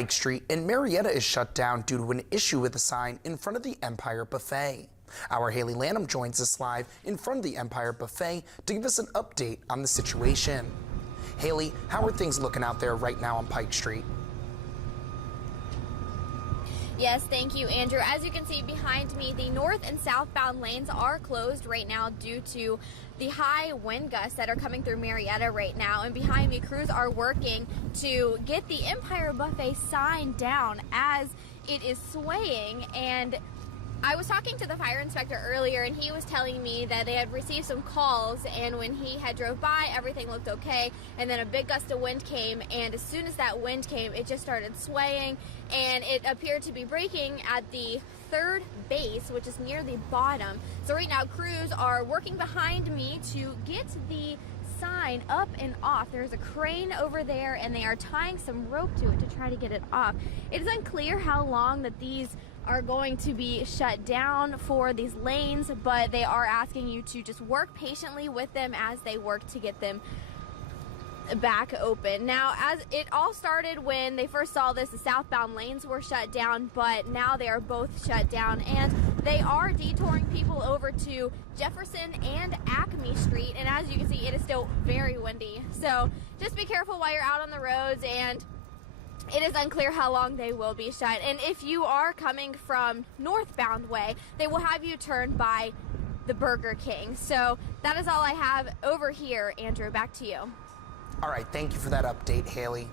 Lake Street in Marietta is shut down due to an issue with a sign in front of the Empire Buffet. Our Haley Lanham joins us live in front of the Empire Buffet to give us an update on the situation. Haley, how are things looking out there right now on Pike Street? Yes, thank you, Andrew. As you can see behind me, the north and southbound lanes are closed right now due to the high wind gusts that are coming through Marietta right now. And behind me, crews are working to get the Empire Buffet sign down as it is swaying. And I was talking to the fire inspector earlier, and he was telling me that they had received some calls, and when he had drove by, everything looked okay, and then a big gust of wind came, and as soon as that wind came, it just started swaying, and it appeared to be breaking at the third base, which is near the bottom. So right now, crews are working behind me to get the sign up and off. There's a crane over there, and they are tying some rope to it to try to get it off. It is unclear how long that these are going to be shut down for these lanes, but they are asking you to just work patiently with them as they work to get them back open. Now, as it all started when they first saw this, the southbound lanes were shut down, but now they are both shut down, and they are detouring people over to Jefferson and Acme Street. And as you can see, it is still very windy, so just be careful while you're out on the roads, and it is unclear how long they will be shut. And if you are coming from northbound way, they will have you turn by the Burger King. So that is all I have over here. Andrew, back to you. All right, thank you for that update, Haley.